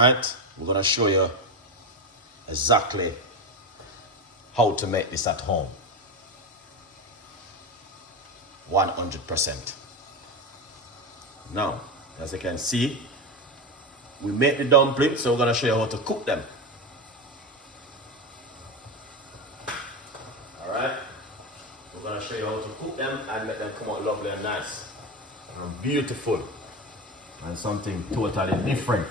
Alright, we're gonna show you exactly how to make this at home. 100%. Now, as you can see, we make the dumplings, so we're gonna show you how to cook them. Alright, we're gonna show you how to cook them and make them come out lovely and nice and beautiful and something totally different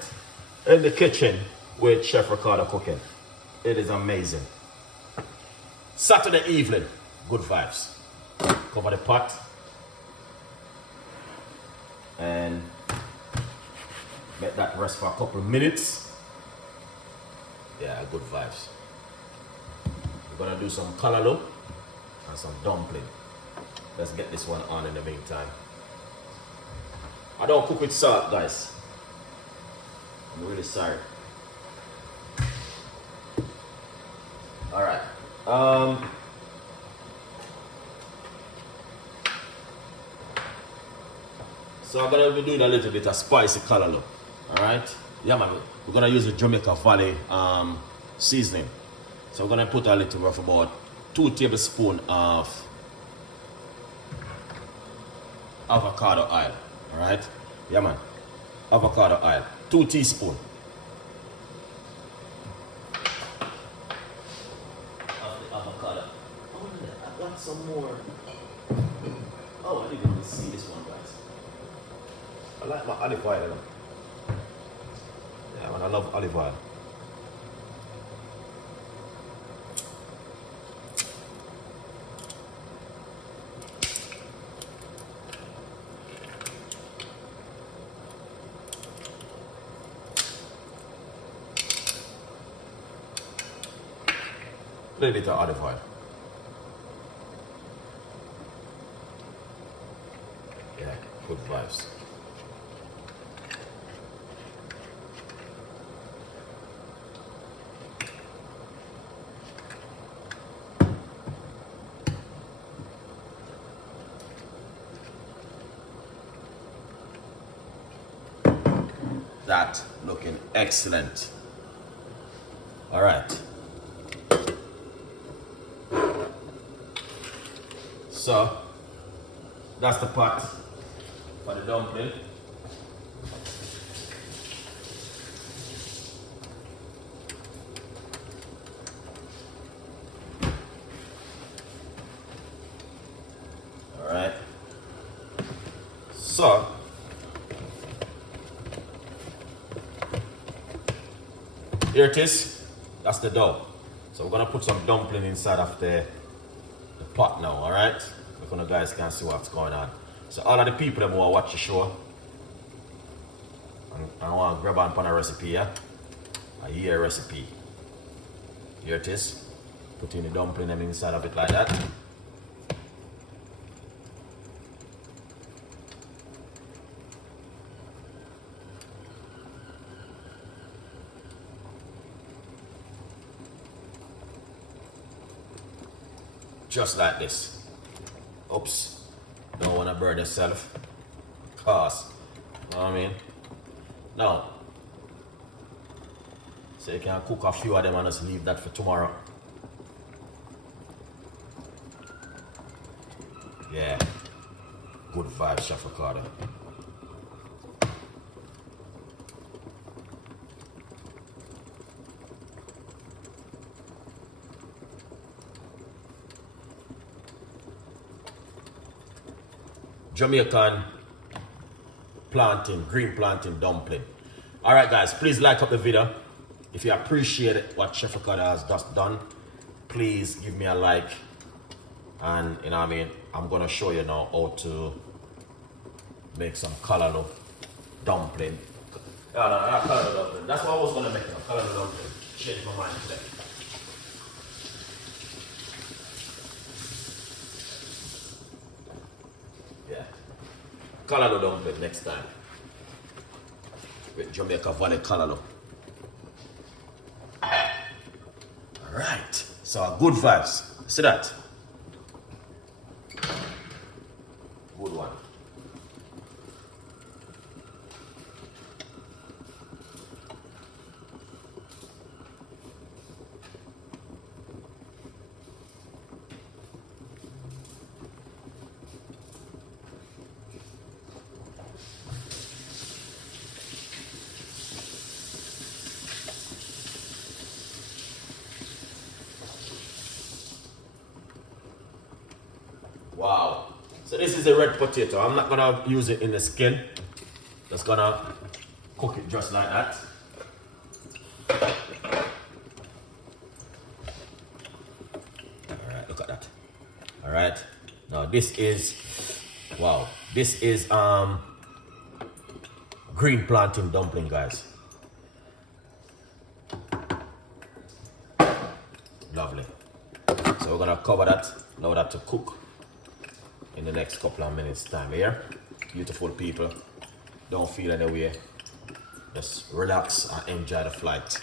in the kitchen with Chef Ricardo Cooking. It is amazing. Saturday evening, good vibes. Cover the pot and let that rest for a couple of minutes. Yeah, good vibes. We're gonna do some callaloo and some dumpling. Let's get this one on in the meantime. I don't cook with salt, guys. I'm really sorry. All right. So I'm gonna be doing a little bit of spicy callaloo. All right. Yeah, man. We're gonna use the Jamaican Valley seasoning. So we're gonna put a little rough about 2 tablespoons of avocado oil. All right. Yeah, man. Avocado oil. 2 teaspoons. Of the avocado. Oh, I got some more. Oh, I didn't even see this one, guys. I like my olive oil. Yeah, man, I love olive oil. A little bit of olive oil. Yeah, good vibes. That looking excellent. All right. So that's the pot for the dumpling. All right. So here it is. That's the dough. So we're gonna put some dumpling inside of the pot now, all right? So you guys can see what's going on. So all of the people that want to watch the show and want to grab on a recipe, yeah? I hear a recipe. Here it is. Putting the dumpling them inside of it like that. Just like this. Oops. Don't want to burn yourself. Cause, you know what I mean? Now, so you can cook a few of them and just leave that for tomorrow. Yeah. Good vibes, Chef Ricardo. Jamaican plantain, green plantain dumpling. All right, guys, please like up the video. If you appreciate what Chef Ricardo has just done, please give me a like. And, you know what I mean, I'm going to show you now how to make some callaloo dumpling. Not callaloo dumpling. That's what I was going to make, a callaloo dumpling. Change my mind today. Callaloo dumpling next time with Jamaican Valley callaloo. Alright, so good vibes. See that? Good one. this is a red potato. I'm not gonna use it in the skin. Just gonna cook it just like that. Alright, look at that. Alright. Now this is, wow, this is green plantain dumpling, guys. Lovely. So we're gonna cover that, allow that to cook in the next couple of minutes time here. Beautiful people, don't feel any way. Just relax and enjoy the flight.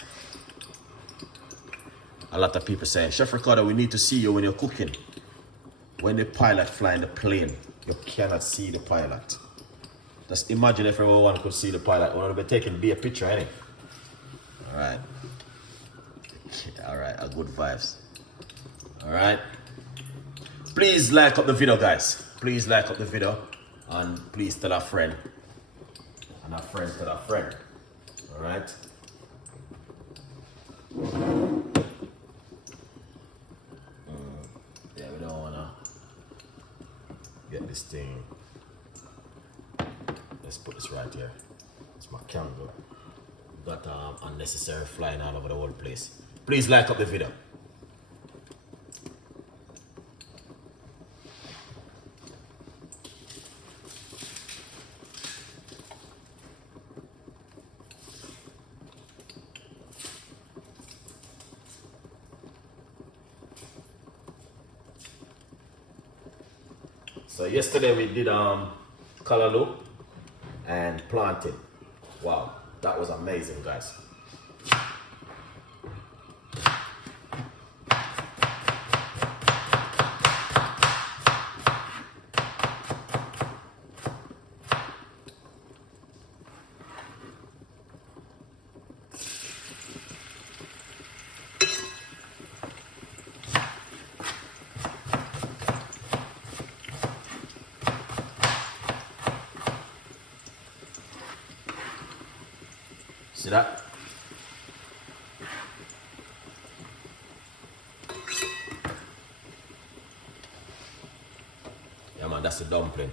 A lot of people saying, Chef Ricardo, we need to see you when you're cooking. When the pilot flying the plane, you cannot see the pilot. Just imagine if everyone could see the pilot. We're gonna be taking a picture, ain't it? Alright. Alright, a good vibes. Alright. Please like up the video, guys. Please like up the video. And please tell a friend. And a friend tell a friend. Alright. Yeah, we don't wanna get this thing. Let's put this right here. It's my candle. Got unnecessary flying all over the whole place. Please like up the video. So yesterday we did callaloo and plantain. Wow, that was amazing, guys. See that? Yeah, man, that's the dumpling.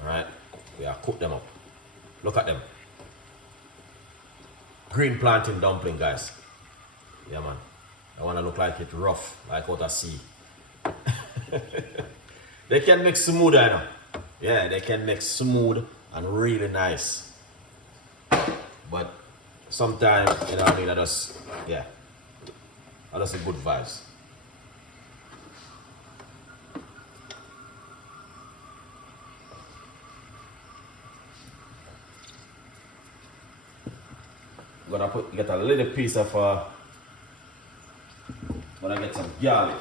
Alright, we are cook them up. Look at them. Green plantain dumpling, guys. Yeah, man. I want to look like it rough, like out of sea. They can make smooth, I know. Yeah, they can make smooth and really nice. But sometimes, you know what I mean, I just a good vibes. I'm gonna get a little piece of, gonna get some garlic.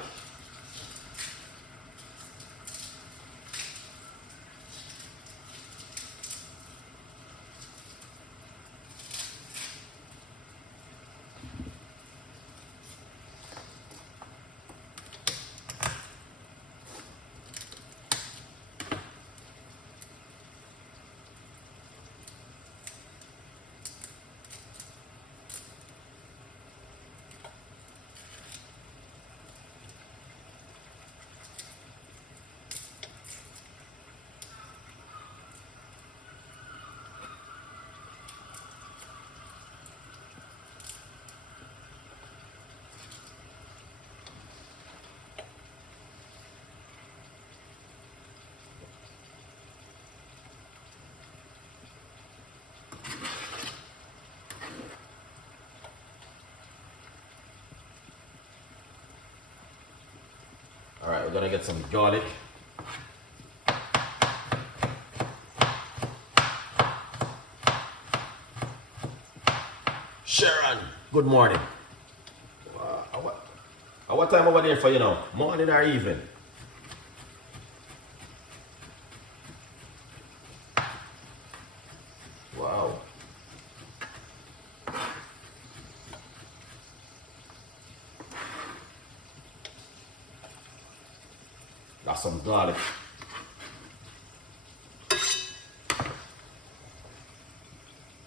Alright, we're gonna get some garlic. Sharon, good morning. What time over there for you now? Morning or evening? Wow. Got some garlic.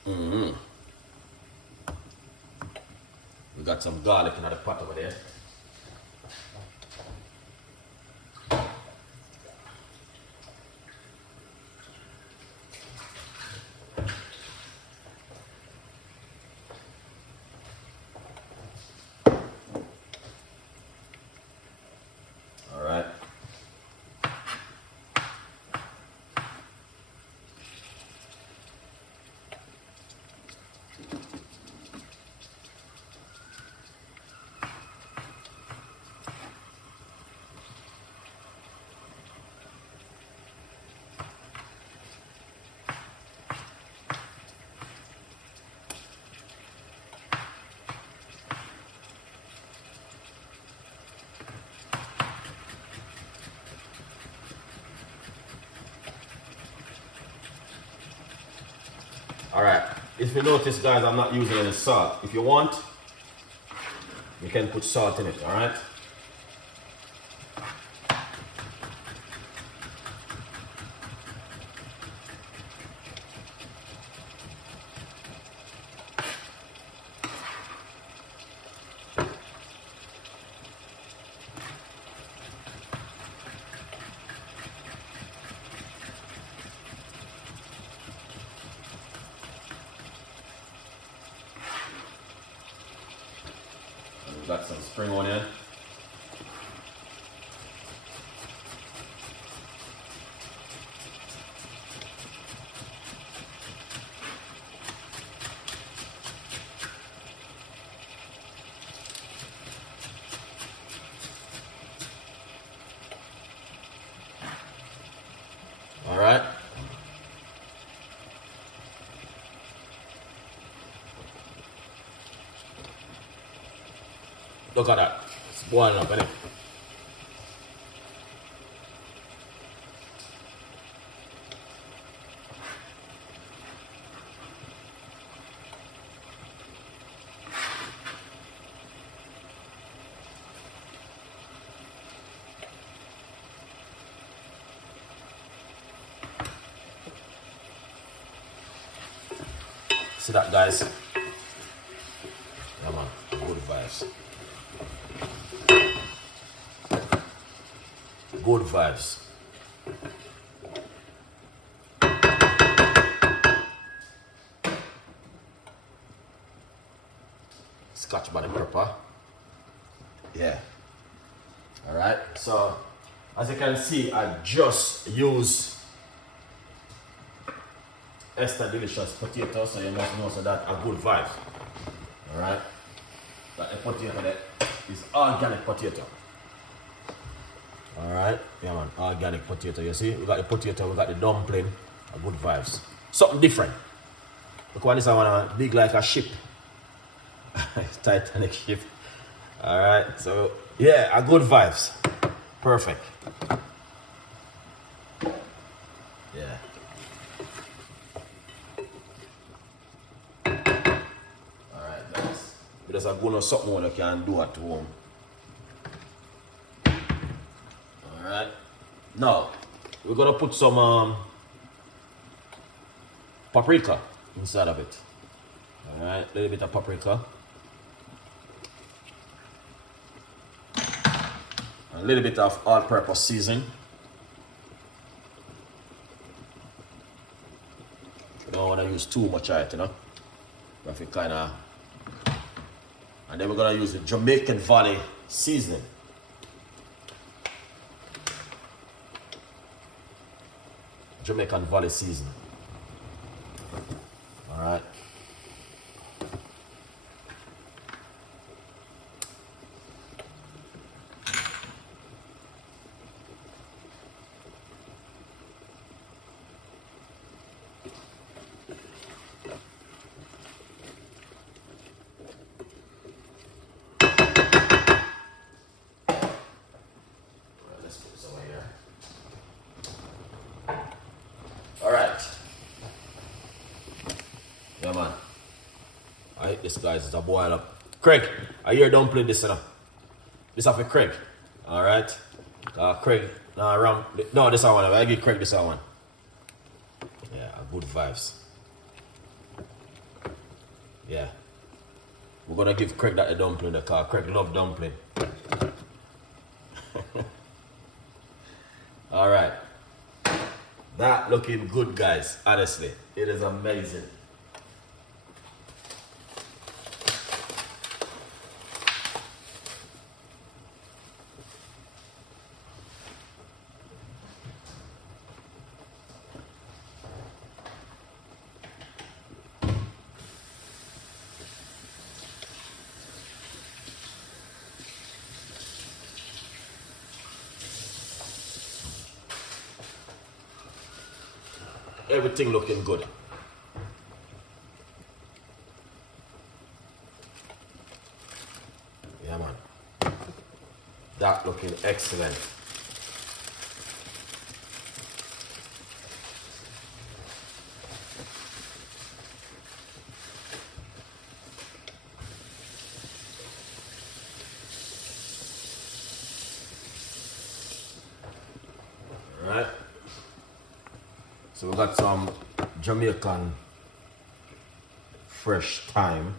We got some garlic in the pot over there. if you notice, guys, I'm not using any salt. If you want, you can put salt in it, all right? Got some spring onion. All right. Look at that. It's boiling up, isn't it? See that, guys? Yeah, man. Good vibes. Good vibes. Scotch bonnet pepper. Yeah. All right. So, as you can see, I just use extra delicious potato, so you must know so that a good vibe. All right. But the potato there is organic potato. All right, yeah man, organic potato. You see, we got the potato, we got the dumpling, a good vibes. Something different. Look what this one, big like a ship, Titanic ship. All right, so yeah, a good vibes. Perfect. Yeah. All right, guys. There's a good something one you can do at home. Alright, now we're gonna put some paprika inside of it. Alright, a little bit of paprika, a little bit of all-purpose seasoning. You don't want to use too much of it, you know. But it kind of, and then we're gonna use the Jamaican Valley seasoning. Jamaican Valley seasoning. All right. Let's put this over here. All right. Yeah, man. I hate this, guys. It's a boil up. Craig, I hear dumpling this, you know. This off of Craig. All right. Craig, no, this one. I give Craig this one. Yeah, good vibes. Yeah. We're gonna give Craig that a dumpling because Craig love dumpling. All right. That looking good, guys. Honestly, it is amazing. Everything looking good. Yeah, man. That looking excellent. So we got some Jamaican fresh thyme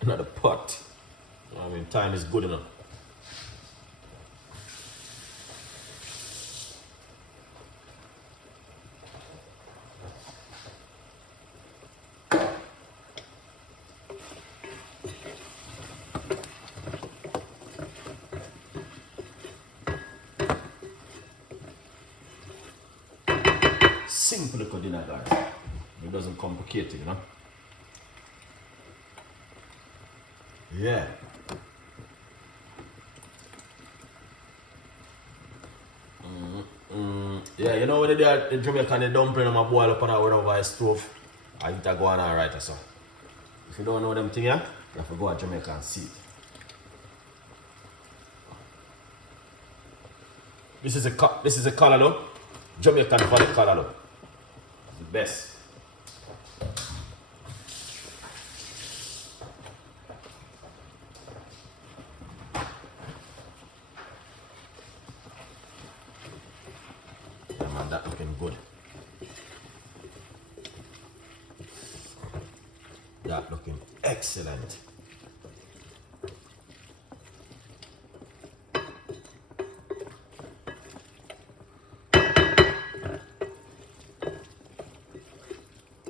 in the pot. I mean, thyme is good enough. Simple little dinner, guys. It doesn't complicate it, you know. Yeah. Yeah, you know when they do in Jamaica, they dumpling them a boil up on a over a stove. I think that go on alright, so. If you don't know them thing, yeah, you have to go to Jamaica and see it. This is a callaloo. Jamaican for the callaloo. It's the best. Yeah, man, that looking good. That looking excellent.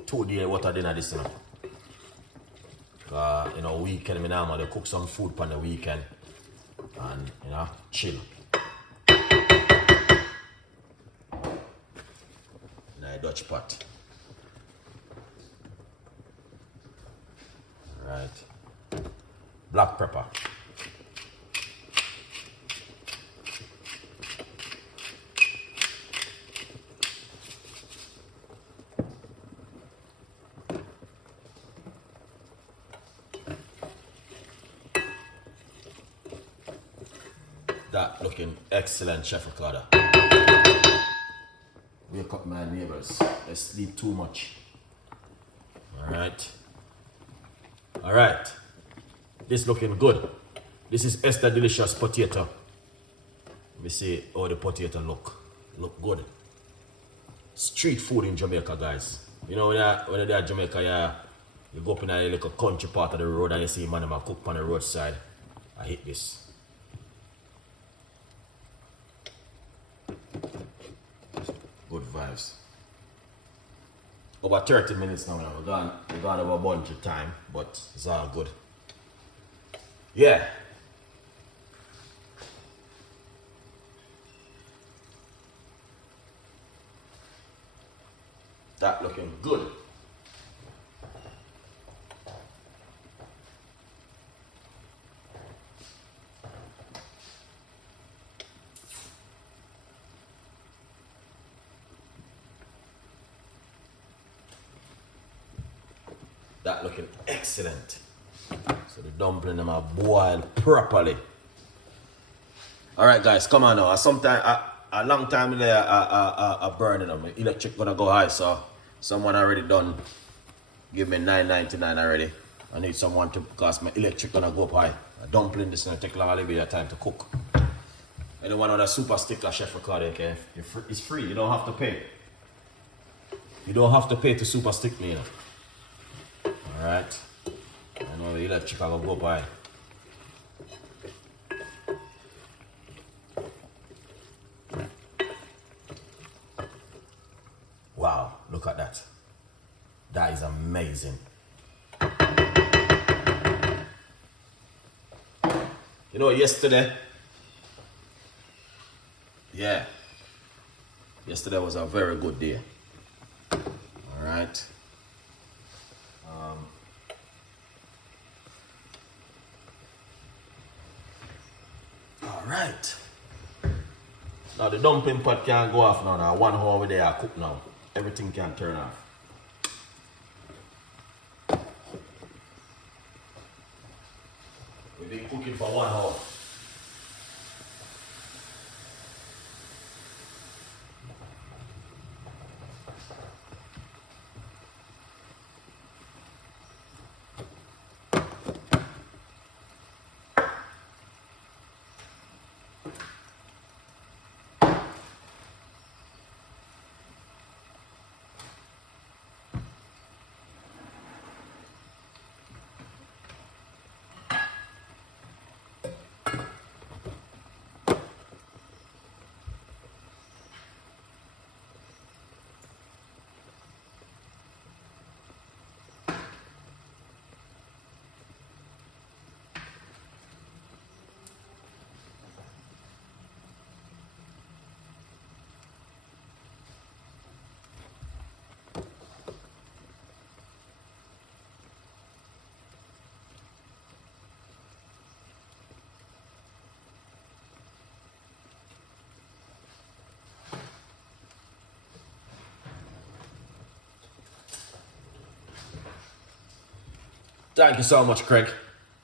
Today, what I dinner this you know, weekend, I normally cook some food on the weekend and, you know, chill. In a Dutch pot. Right. Black pepper. That looking excellent, Chef Ricardo. Wake up my neighbors. They sleep too much. Alright. Alright. This looking good. This is Esther Delicious potato. Let me see how the potato look. Look good. Street food in Jamaica, guys. You know when you're at Jamaica, yeah, you go up in a little country part of the road and you see man cook on the roadside. I hate this. Good vibes. Over 30 minutes now. We're gone over a bunch of time, but it's all good. Yeah. That looking good. That looking excellent. So the dumpling them are boiled properly. Alright guys, come on now. A long time there I burning them. Electric gonna go high, so someone already done give me $9.99 already. I need someone to, because my electric gonna go up high. A dumpling this gonna take long a little bit of time to cook. Anyone on a super sticker Chef Ricardo, okay? It's free, you don't have to pay. You don't have to pay to super stick me, you know. Alright. I know the electric will go by. Wow, look at that. That is amazing. You know, yesterday, yeah, yesterday was a very good day. Alright. Alright. Now the dumpling pot can't go off now. 1 hour over there I cook now. Everything can turn off. We've been cooking for 1 hour. Thank you so much, Craig.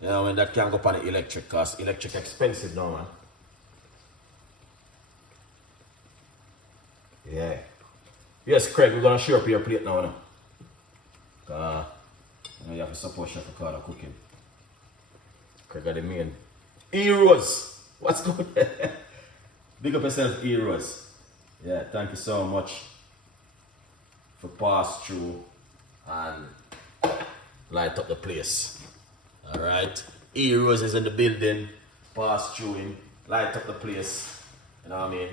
You know, when that can go up on the electric, cause electric expensive now, man. Yeah. Yes, Craig, we're gonna share up your plate now, no? You have to support Chef Ricardo Cooking. Craig got the main. E-Rose! What's going on? Big up yourself, E-Rose. Yeah, thank you so much for pass through and light up the place. Alright. E-Rose is in the building. Pass through him. Light up the place. You know what I mean?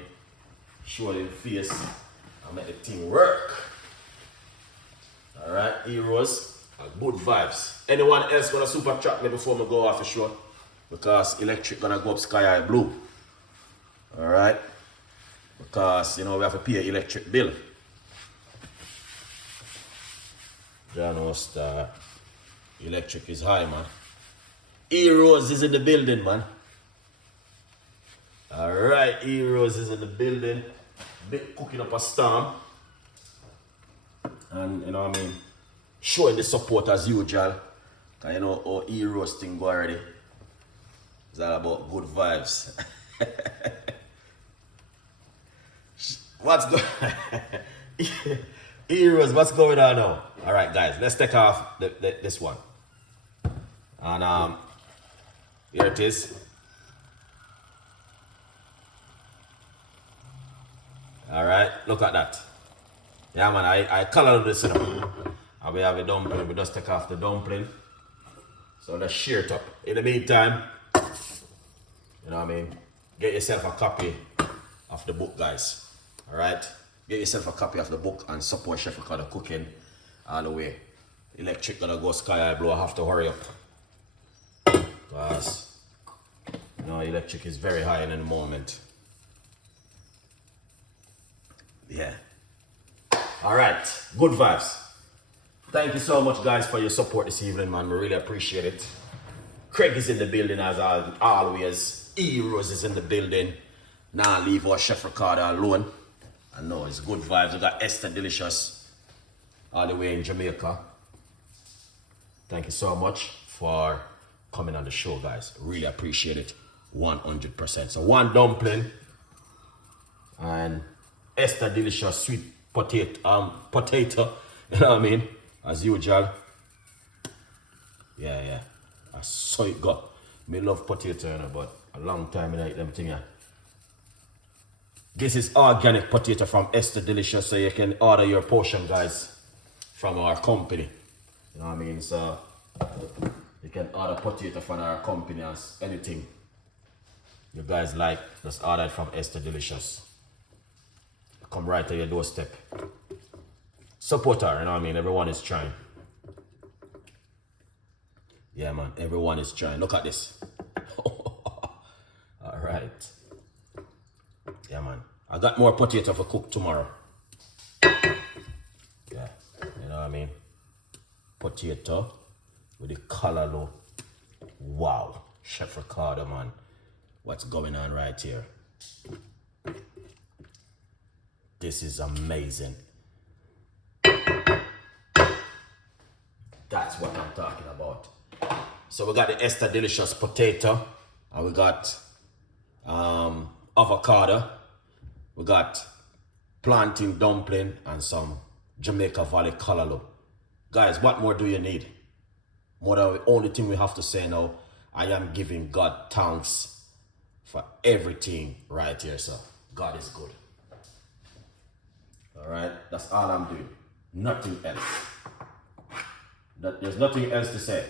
Show him face and make the thing work. Alright, E-Rose. Good vibes. Anyone else gonna super chat me before I go off the show? Because electric gonna go up sky high blue. Alright? Because, you know, we have to pay an electric bill. John Star. Electric is high, man. E-Rose is in the building, man. Alright, E-Rose is in the building. Bit cooking up a storm. And, you know what I mean? Showing the support as usual. Cause you know how E-Rose thing go already. It's all about good vibes. What's going E-Rose, what's going on now? Alright guys, let's take off this one. And here it is. Alright, look at that. Yeah man, I color this up. And we have a dumpling, we just take off the dumpling. So let's shear it up. In the meantime, you know what I mean? Get yourself a copy of the book, guys. Alright? Get yourself a copy of the book and support Chef Ricardo Cooking all the way. Electric gonna go sky high blue. I have to hurry up. Because you know, electric is very high in the moment. Yeah. Alright, good vibes. Thank you so much guys for your support this evening, man. We really appreciate it. Craig is in the building as always. E-Rose is in the building. Now leave our Chef Ricardo alone. I know it's good vibes. We got Esther Delicious all the way in Jamaica. Thank you so much for coming on the show, guys. Really appreciate it. 100%. So one dumpling and Esther Delicious sweet potato. You know what I mean? As usual. Yeah. I saw it go. Me love potato, you know, but a long time I eat them thing. Yeah. This is organic potato from Esther Delicious, so you can order your portion, guys, from our company. You know what I mean? So you can order potato from our company as anything you guys like. Just order it from Esther Delicious. Come right to your doorstep. Support her, you know what I mean? Everyone is trying. Yeah, man, everyone is trying. Look at this. All right. Yeah, man. I got more potato for cook tomorrow. Yeah, you know what I mean? Potato with the callaloo. Wow. Chef Ricardo, man. What's going on right here? This is amazing. That's what I'm talking about. So we got the Esther Delicious potato. And we got avocado. We got plantain dumpling and some Jamaica Valley callaloo. Guys, what more do you need? More than the only thing we have to say now, I am giving God thanks for everything right here, sir. God is good. Alright, that's all I'm doing. Nothing else. There's nothing else to say.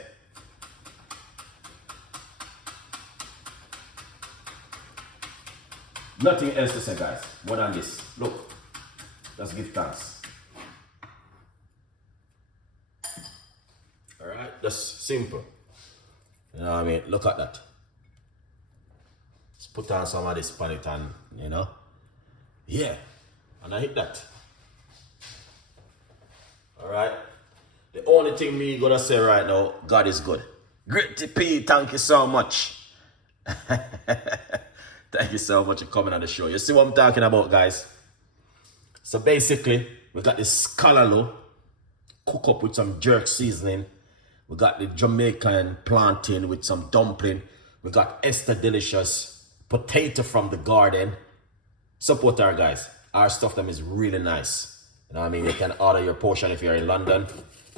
Nothing else to say, guys. More than this. Look. Let's give thanks. Alright, that's simple. You know what I mean? Look at that. Let's put on some of this pan it and, you know. Yeah. And I hit that. Alright. The only thing me gonna say right now, God is good. Gritty P, thank you so much. Thank you so much for coming on the show. You see what I'm talking about, guys? So basically, we got this callaloo, cook up with some jerk seasoning, We got the Jamaican plantain with some dumpling. We got Esther Delicious potato from the garden. Support our guys. Our stuff them is really nice. You know what I mean? You can order your portion if you're in London.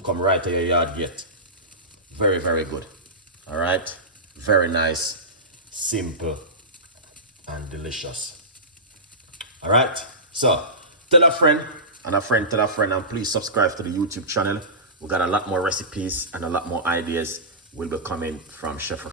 Come right to your yard gate. Very, very good. All right? Very nice, simple, and delicious. All right? So, tell a friend, and a friend tell a friend, and please subscribe to the YouTube channel. We got a lot more recipes and a lot more ideas will be coming from Chef Ricardo.